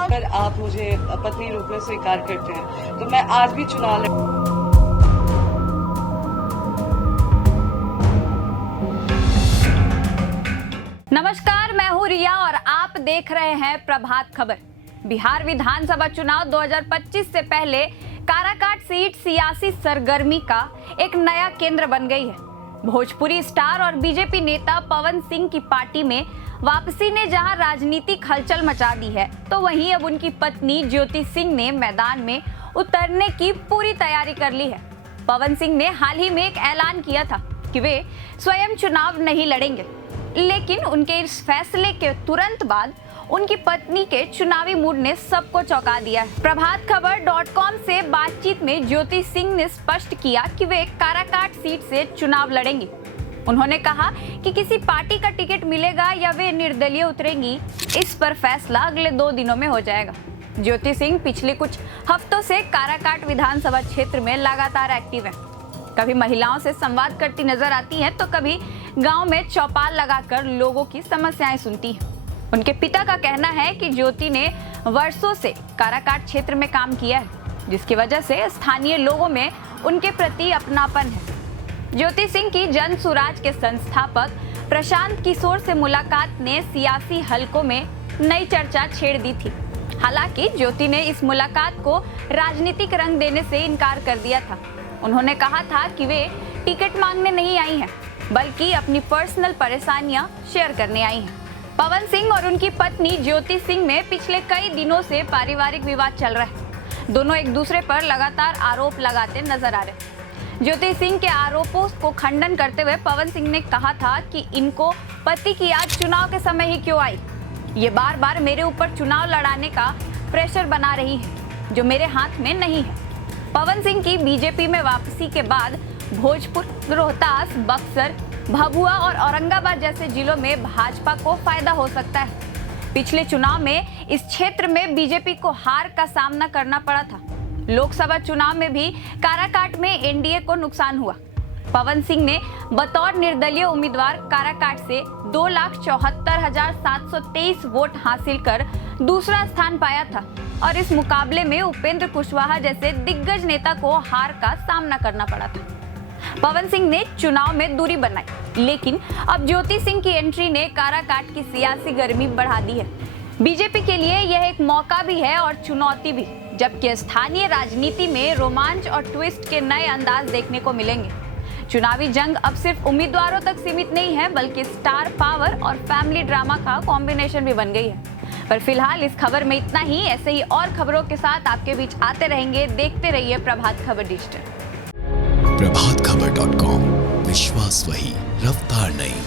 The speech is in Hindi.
अगर आप मुझे पत्नी रूप में स्वीकार करते हैं तो मैं आज भी चुनाव नमस्कार, मैं हूं रिया और आप देख रहे हैं प्रभात खबर। बिहार विधानसभा चुनाव 2025 से पहले काराकाट सीट सियासी सरगर्मी का एक नया केंद्र बन गई है। भोजपुरी स्टार और बीजेपी नेता पवन सिंह की पार्टी में वापसी ने जहां राजनीतिक हलचल मचा दी है, तो वहीं अब उनकी पत्नी ज्योति सिंह ने मैदान में उतरने की पूरी तैयारी कर ली है। पवन सिंह ने हाल ही में एक ऐलान किया था कि वे स्वयं चुनाव नहीं लड़ेंगे, लेकिन उनके इस फैसले के तुरंत बाद उनकी पत्नी के चुनावी मूड ने सबको चौंका दिया है। प्रभात खबर.com से बातचीत में ज्योति सिंह ने स्पष्ट किया कि वे काराकाट सीट से चुनाव लड़ेंगी। उन्होंने कहा कि किसी पार्टी का टिकट मिलेगा या वे निर्दलीय उतरेंगी, इस पर फैसला अगले 2 दिनों में हो जाएगा। ज्योति सिंह पिछले कुछ हफ्तों से काराकाट विधानसभा क्षेत्र में लगातार एक्टिव है। कभी महिलाओं से संवाद करती नजर आती हैं, तो कभी गांव में चौपाल लगाकर लोगों की समस्याएं सुनती हैं। उनके पिता का कहना है कि ज्योति ने वर्षों से काराकाट क्षेत्र में काम किया है, जिसकी वजह से स्थानीय लोगों में उनके प्रति अपनापन है। ज्योति सिंह की जन सुराज के संस्थापक प्रशांत किशोर से मुलाकात ने सियासी हलकों में नई चर्चा छेड़ दी थी। हालांकि ज्योति ने इस मुलाकात को राजनीतिक रंग देने से इनकार कर दिया था। उन्होंने कहा था कि वे टिकट मांगने नहीं आई हैं, बल्कि अपनी पर्सनल परेशानियां शेयर करने आई हैं। पवन सिंह और उनकी पत्नी ज्योति सिंह में पिछले कई दिनों से पारिवारिक विवाद चल रहा है। दोनों एक दूसरे पर लगातार आरोप लगाते नजर आ रहे हैं। ज्योति सिंह के आरोपों को खंडन करते हुए पवन सिंह ने कहा था कि इनको पति की याद चुनाव के समय ही क्यों आई। ये बार बार मेरे ऊपर चुनाव लड़ाने का प्रेशर बना रही है, जो मेरे हाथ में नहीं है। पवन सिंह की बीजेपी में वापसी के बाद भोजपुर, रोहतास, बक्सर, भभुआ और औरंगाबाद जैसे जिलों में भाजपा को फायदा हो सकता है। पिछले चुनाव में इस क्षेत्र में बीजेपी को हार का सामना करना पड़ा था। लोकसभा चुनाव में भी काराकाट में एनडीए को नुकसान हुआ। पवन सिंह ने बतौर निर्दलीय उम्मीदवार काराकाट से 2,74,723 वोट हासिल कर दूसरा स्थान पाया था और इस मुकाबले में उपेंद्र कुशवाहा जैसे दिग्गज नेता को हार का सामना करना पड़ा था। पवन सिंह ने चुनाव में दूरी बनाई, लेकिन अब ज्योति सिंह की एंट्री ने काराकाट की सियासी गर्मी बढ़ा दी है। बीजेपी के लिए यह एक मौका भी है और चुनौती भी, जबकि स्थानीय राजनीति में रोमांच और ट्विस्ट के नए अंदाज देखने को मिलेंगे। चुनावी जंग अब सिर्फ उम्मीदवारों तक सीमित नहीं है, बल्कि स्टार पावर और फैमिली ड्रामा का कॉम्बिनेशन भी बन गई है। पर फिलहाल इस खबर में इतना ही। ऐसे ही और खबरों के साथ आपके बीच आते रहेंगे। देखते रहिए प्रभात खबर डिजिटल। प्रभात खबर.com, विश्वास वही, रफ्तार नहीं।